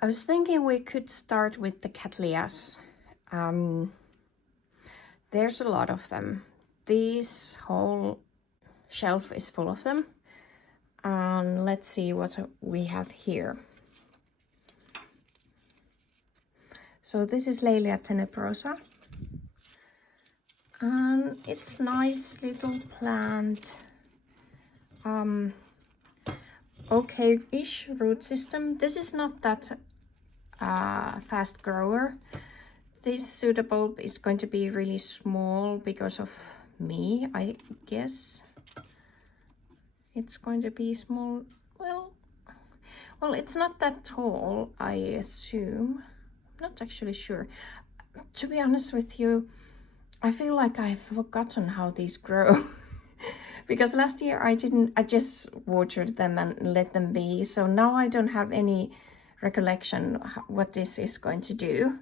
I was thinking we could start with the Cattleyas. There's a lot of them. This whole shelf is full of them. And let's see what we have here. So this is Laelia tenebrosa. And it's nice little plant. Okay-ish root system. This is not that fast grower. This pseudobulb is going to be really small because of me, I guess. It's going to be small. Well, it's not that tall, I assume. I'm not actually sure. To be honest with you, I feel like I've forgotten how these grow. Because last year I just watered them and let them be. So now I don't have any recollection what this is going to do.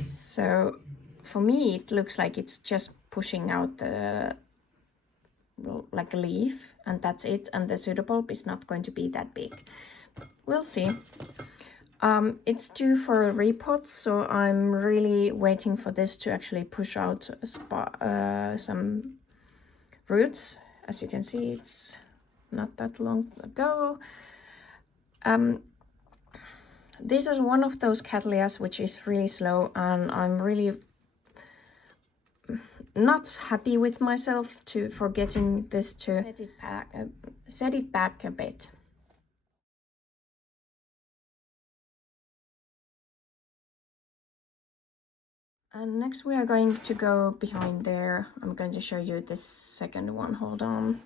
So for me, it looks like it's just pushing out the, like a leaf, and that's it. And the pseudobulb is not going to be that big. We'll see. It's due for a repot, so I'm really waiting for this to actually push out some roots. As you can see, it's not that long ago. This is one of those Cattleyas which is really slow, and I'm really not happy with myself for getting this to set it back a bit. And next we are going to go behind there. I'm going to show you this second one, hold on.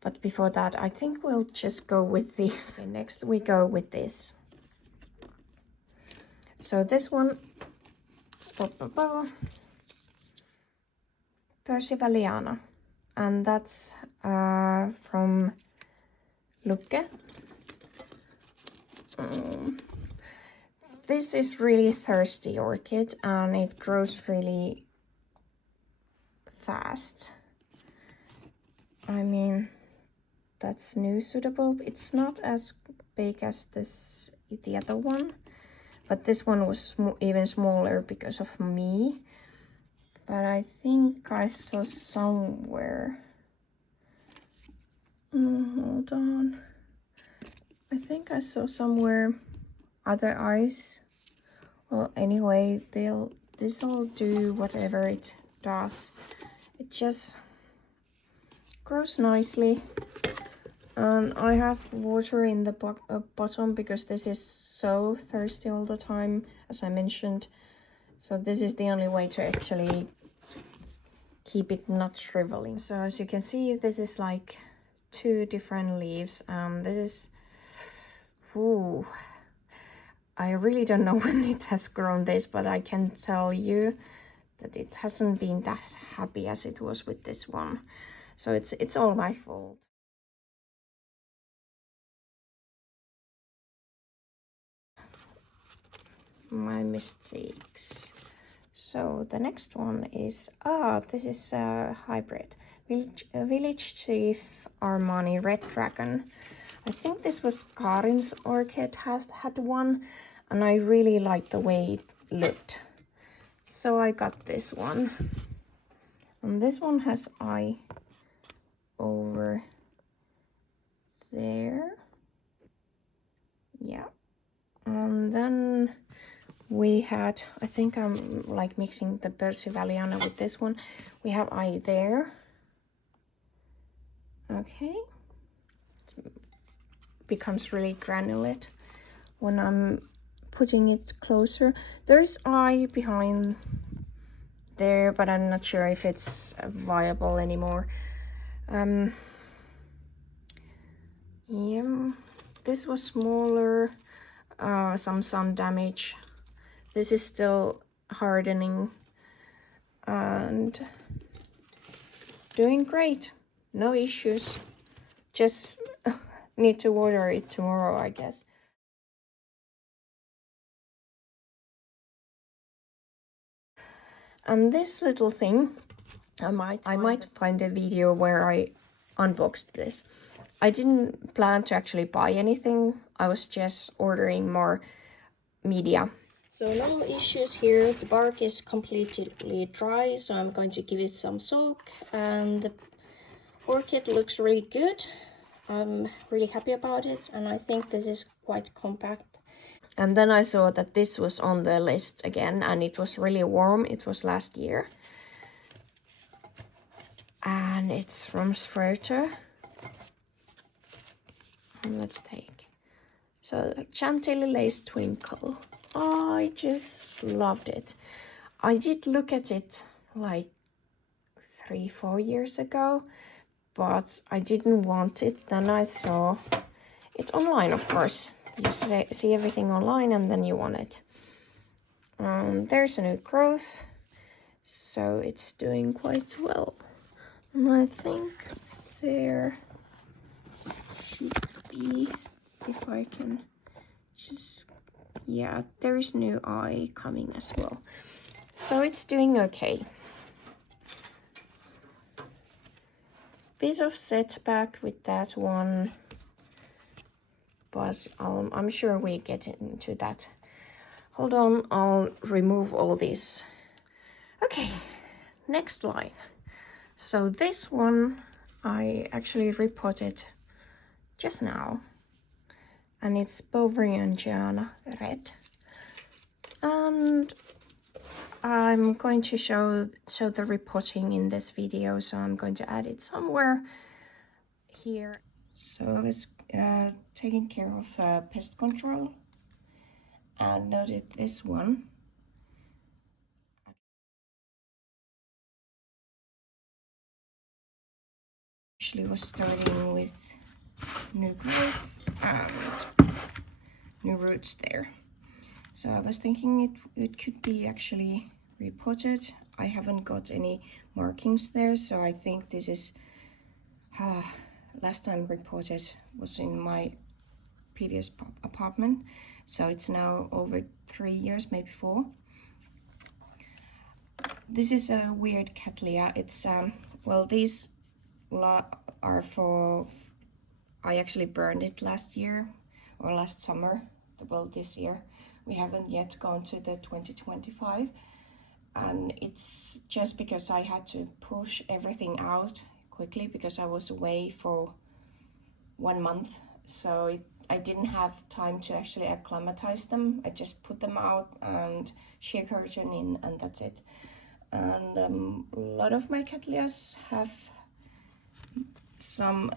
But before that, I think we'll just go with this. Next we go with this. So this one, Persivaliana, and that's from Lucke. This is really thirsty orchid, and it grows really fast. I mean, that's new pseudobulb. It's not as big as the other one, but this one was even smaller because of me. But I think I saw somewhere. Hold on. I think I saw somewhere other eyes. Well, anyway, this'll do whatever it does. It just grows nicely. And I have water in the bottom because this is so thirsty all the time, as I mentioned. So this is the only way to actually keep it not shriveling. So as you can see, this is like 2 different leaves. This is, ooh, I really don't know when it has grown this, but I can tell you that it hasn't been that happy as it was with this one. So it's all my fault. My mistakes. So the next one is, this is a hybrid. Village Chief Armani Red Dragon. I think this was Karin's orchid had one, and I really liked the way it looked. So I got this one. And this one has eye over there. Yeah. And then we had, I think I'm like mixing the Persivaliana with this one. We have eye there. Okay. It becomes really granulate when I'm putting it closer. There's eye behind there, but I'm not sure if it's viable anymore. Yeah, this was smaller. Some sun damage. This is still hardening and doing great. No issues. Just need to water it tomorrow, I guess. And this little thing, I might find a video where I unboxed this. I didn't plan to actually buy anything I was just ordering more media. So no issues here. The bark is completely dry, so I'm going to give it some soak, and the orchid looks really good. I'm really happy about it, and I think this is quite compact. And then I saw that this was on the list again, and it was really warm. It was last year. And it's from Sferter. And let's take. So Chantilly Lace Twinkle. I just loved it. I did look at it like 3-4 years ago, but I didn't want it. Then I saw it online, of course. You see everything online and then you want it. There's a new growth, so it's doing quite well. And I think there should be, if I can just, yeah, there's new eye coming as well. So it's doing okay. Bit of setback with that one, but I'm sure we get into that. Hold on, I'll remove all these. Okay, next line. So this one I actually repotted just now, and it's Bovariangiana red. And I'm going to show the repotting in this video, so I'm going to add it somewhere here. So I was taking care of pest control and noted this one. Actually was starting with new growth and new roots there. So I was thinking it could be actually repotted. I haven't got any markings there, so I think this is last time repotted was in my previous apartment, so it's now over 3 years, maybe 4. This is a weird Cattleyas. It's well, these are for, I actually burned it last year or last summer. Well, this year we haven't yet gone to the 2025, and it's just because I had to push everything out quickly because I was away for 1 month, so I didn't have time to actually acclimatize them. I just put them out and sheer curtain in, and that's it. And a lot of my Cattleyas have some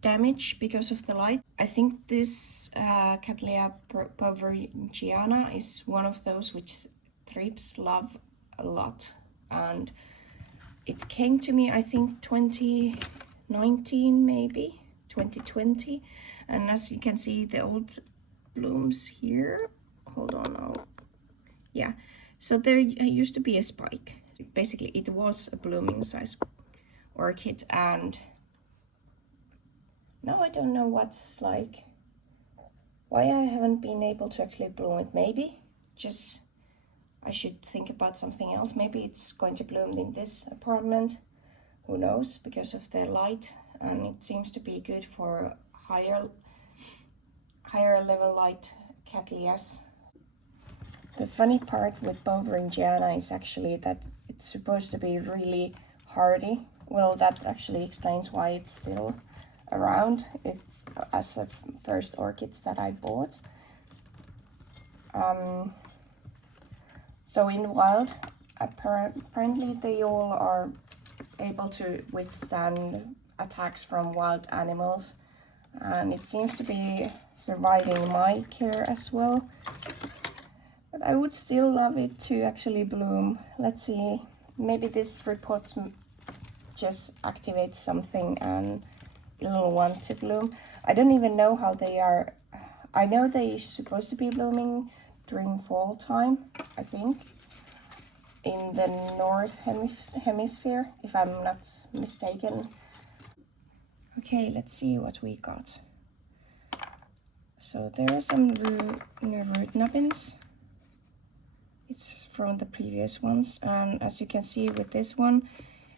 damage because of the light. I think this Cattleya Bovariangiana is one of those which thrips love a lot, and it came to me, I think 2019, maybe 2020, and as you can see the old blooms here. Hold on, yeah, so there used to be a spike. Basically it was a blooming size orchid, and now I don't know what's like, why I haven't been able to actually bloom it. Maybe just I should think about something else. Maybe it's going to bloom in this apartment, who knows, because of the light, and it seems to be good for higher level light Cattleyas. The funny part with Bovariangiana is actually that it's supposed to be really hardy. Well, that actually explains why it's still around. It's as a first orchids that I bought. So in wild, apparently they all are able to withstand attacks from wild animals, and it seems to be surviving my care as well. But I would still love it to actually bloom. Let's see, maybe this report just activates something and it'll want to bloom. I don't even know how they are. I know they're supposed to be blooming during fall time, I think, in the north hemisphere, if I'm not mistaken. Okay, let's see what we got. So there are some new root nubbins. It's from the previous ones, and as you can see with this one,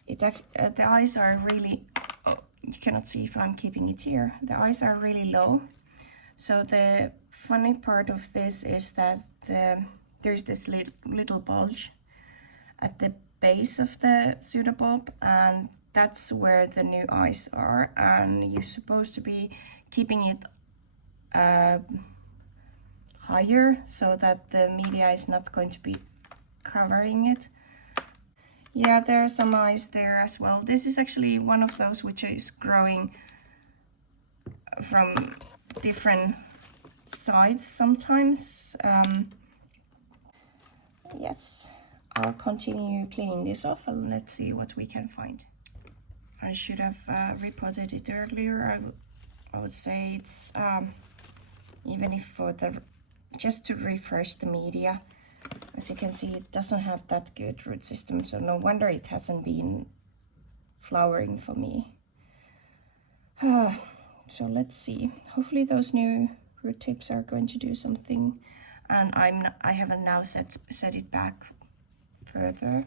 the eyes are really, oh, you cannot see if I'm keeping it here. The eyes are really low, So the funny part of this is that there's this little bulge at the base of the pseudobulb, and that's where the new eyes are, and you're supposed to be keeping it higher so that the media is not going to be covering it. Yeah, there are some eyes there as well. This is actually one of those which is growing from different sides sometimes. Yes, I'll continue cleaning this off and let's see what we can find. I should have reported it earlier. I would say it's even if for the just to refresh the media. As you can see, it doesn't have that good root system, so no wonder it hasn't been flowering for me. So let's see. Hopefully those new root tips are going to do something, and I haven't now set it back further.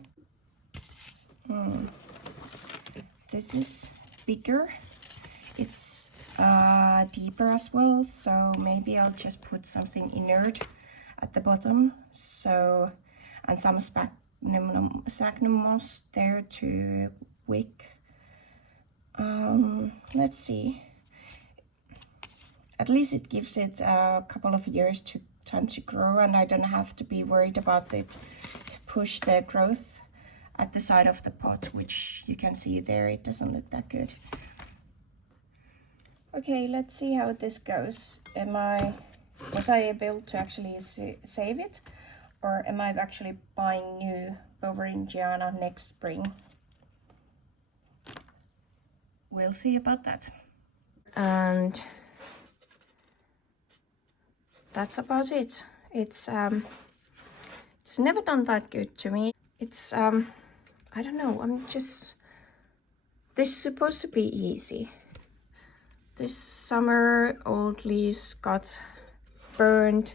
This is bigger. It's deeper as well, so maybe I'll just put something inert at the bottom, so, and some sphagnum moss there to wick. Let's see. At least it gives it a couple of years time to grow, and I don't have to be worried about it to push the growth at the side of the pot, which you can see there, it doesn't look that good. Okay, let's see how this goes. Was I able to actually save it, or am I actually buying new Boveringiana next spring? We'll see about that. And that's about it. It's never done that good to me. It's I don't know, this is supposed to be easy. This summer old leaves got burned.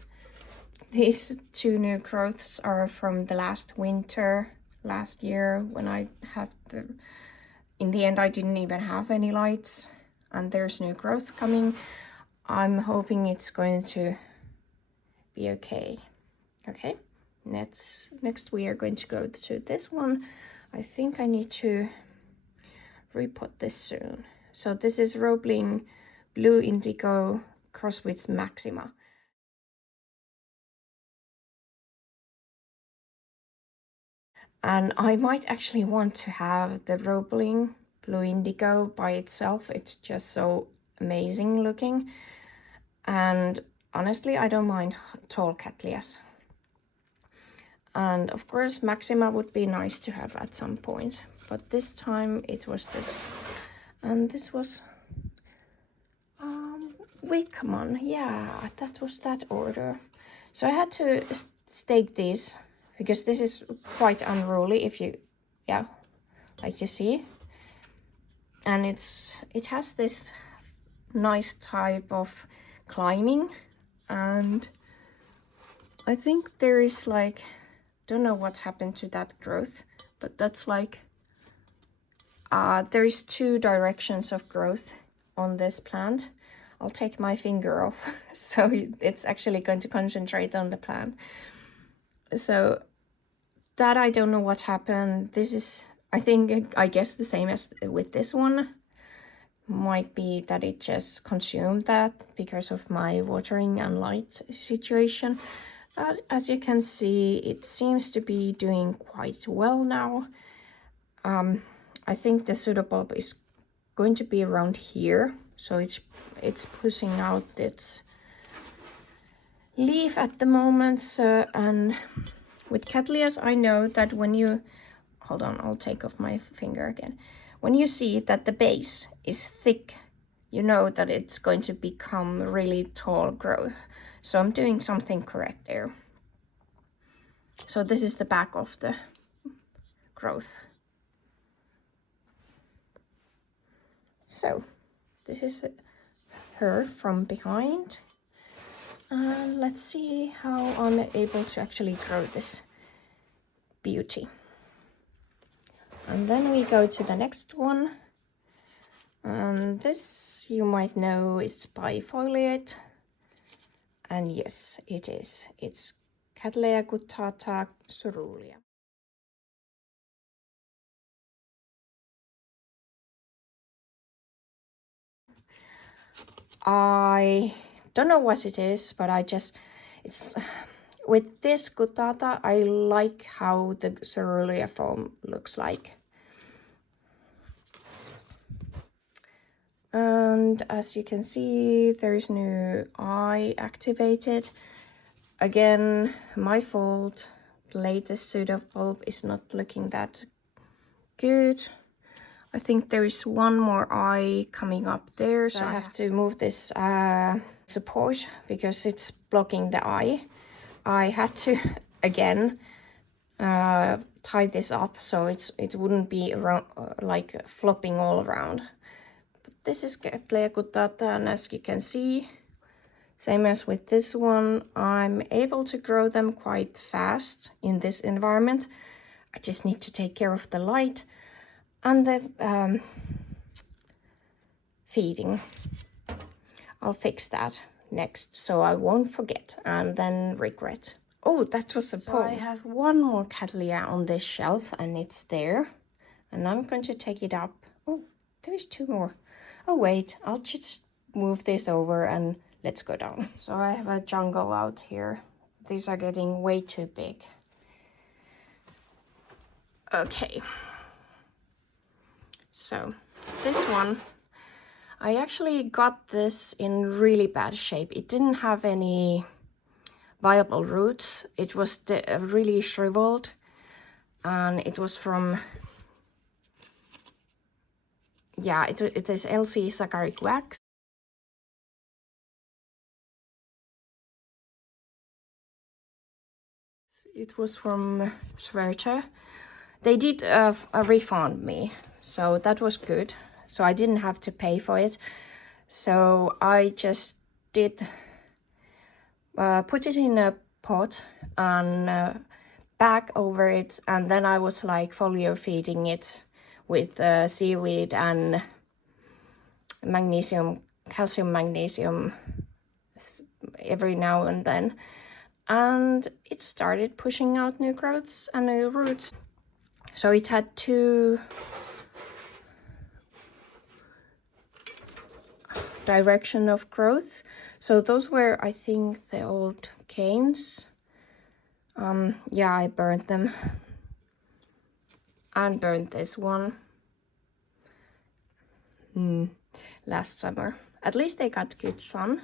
These two new growths are from the last winter, last year, when I had in the end I didn't even have any lights, and there's new growth coming. I'm hoping it's going to be okay. Okay, next we are going to go to this one. I think I need to repot this soon. So this is Roebling Blue Indigo crossed with Maxima. And I might actually want to have the Roebling Blue Indigo by itself. It's just so amazing looking. And honestly, I don't mind tall Cattleyas. And of course, Maxima would be nice to have at some point. But this time it was this. And this was Wickman. Yeah, that was that order. So I had to stake these because this is quite unruly if you, yeah, like you see. And it has this nice type of climbing, and I think there is like, don't know what's happened to that growth, but that's like there is two directions of growth on this plant. I'll take my finger off so it's actually going to concentrate on the plant. So that I don't know what happened. This is, I guess the same as with this one. Might be that it just consumed that because of my watering and light situation. But as you can see, it seems to be doing quite well now. I think the pseudobulb is going to be around here, so it's pushing out its leaf at the moment. So, and with Cattleyas, I know that when you, hold on, I'll take off my finger again. When you see that the base is thick, you know that it's going to become really tall growth. So I'm doing something correct there. So this is the back of the growth. So this is her from behind. And let's see how I'm able to actually grow this beauty. And then we go to the next one. And this you might know is bifoliate. And yes, it is. It's Cattleya guttata caerulea. I don't know what it is, but it's with this guttata, I like how the caerulea form looks like. And as you can see, there is new eye activated. Again, my fault. The latest pseudobulb is not looking that good. I think there is one more eye coming up there, so I have to move this support because it's blocking the eye. I had to again tie this up so it wouldn't be around, like flopping all around. But this is Cattleyas guttata, and as you can see, same as with this one, I'm able to grow them quite fast in this environment. I just need to take care of the light and the feeding. I'll fix that next so I won't forget and then regret. Oh, that was a so I have one more Cattleyas on this shelf and it's there. And I'm going to take it up. Oh, there's two more. Oh wait, I'll just move this over and let's go down. So I have a jungle out here. These are getting way too big. Okay. So this one, I actually got this in really bad shape. It didn't have any viable roots. It was really shriveled, and it was from, yeah, it is LC Saccharic wax. It was from Sverige. They did refund me, so that was good. So I didn't have to pay for it. So I just did put it in a pot and bag over it, and then I was like folio feeding it with seaweed and magnesium, calcium, magnesium every now and then. And it started pushing out new growths and new roots. So it had two direction of growth. So those were, I think, the old canes. Yeah, I burned them. And burned this one last summer. At least they got good sun.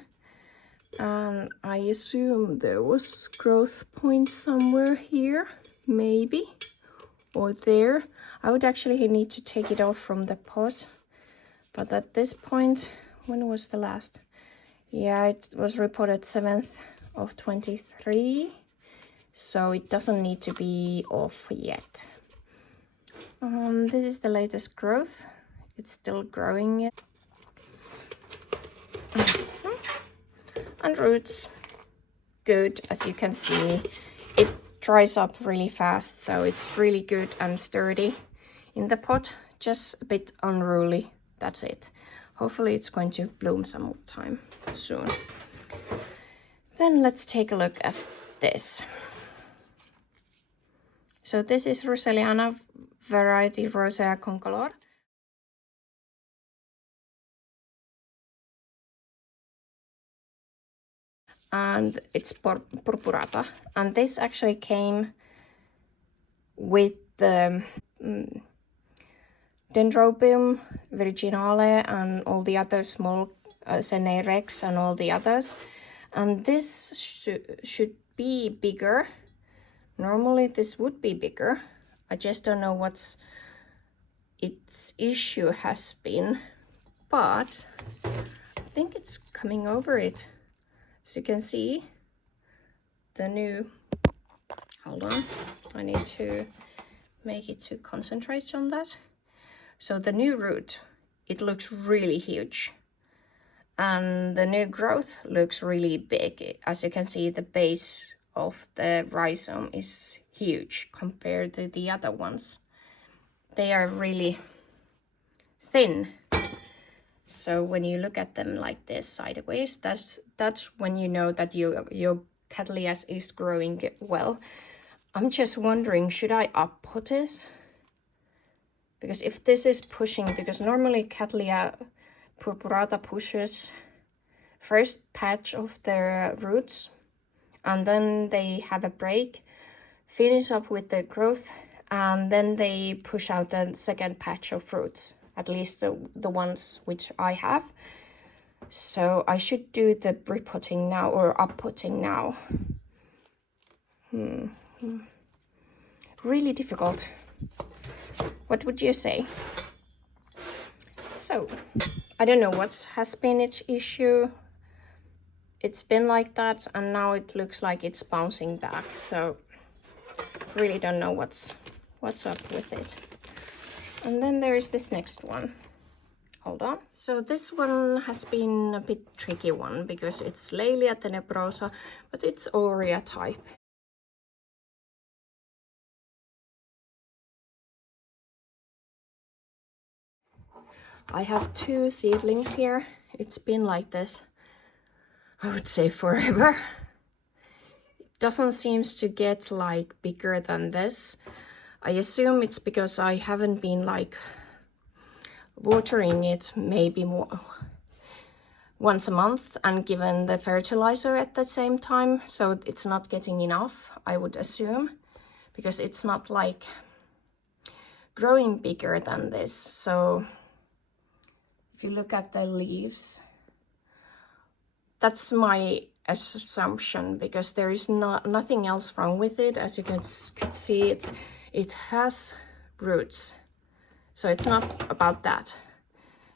And I assume there was growth point somewhere here, maybe, or there. I would actually need to take it off from the pot. But at this point, when was the last? Yeah, it was reported 7th of 23. So it doesn't need to be off yet. This is the latest growth. It's still growing yet. And roots, good, as you can see. It dries up really fast, so it's really good and sturdy in the pot. Just a bit unruly, that's it. Hopefully it's going to bloom sometime soon. Then let's take a look at this. So this is Roseliana variety Rosea concolor. And it's purpurata. And this actually came with the Dendrobium virginale and all the other small Cenerex and all the others. And this should be bigger. Normally this would be bigger. I just don't know what its issue has been. But I think it's coming over it. As you can see, the new, hold on, I need to make it to concentrate on that. So the new root, it looks really huge. And the new growth looks really big. As you can see, the base of the rhizome is huge compared to the other ones. They are really thin. So when you look at them like this sideways, that's when you know that your Cattleyas is growing well. I'm just wondering, should I upput it? Because if this is pushing, because normally Cattleya purpurata pushes first patch of their roots, and then they have a break, finish up with the growth, and then they push out the second patch of fruits, at least the ones which I have. So I should do the repotting now or upputting now. Really difficult. What would you say? So I don't know what has been its issue. It's been like that, and now it looks like it's bouncing back. So really don't know what's up with it. And then there is this next one. Hold on. So this one has been a bit tricky one because it's Laelia tenebrosa, but it's Aurea type. I have 2 seedlings here. It's been like this, I would say, forever. It doesn't seem to get like bigger than this. I assume it's because I haven't been like watering it maybe more once a month and given the fertilizer at the same time, so it's not getting enough, I would assume, because it's not like growing bigger than this. So if you look at the leaves, that's my assumption, because there is nothing else wrong with it. As you can see, it has roots, so it's not about that.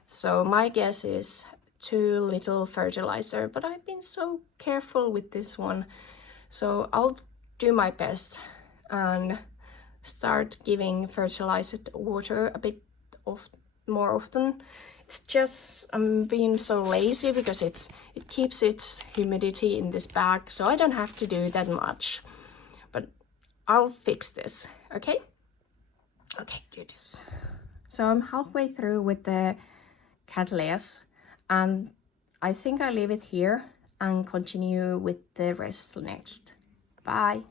So my guess is too little fertilizer, but I've been so careful with this one, so I'll do my best and start giving fertilized water a bit more often. It's just I'm being so lazy because it keeps its humidity in this bag, so I don't have to do that much. But I'll fix this, okay? Okay, good. So I'm halfway through with the Cattleyas, and I think I leave it here and continue with the rest next. Bye.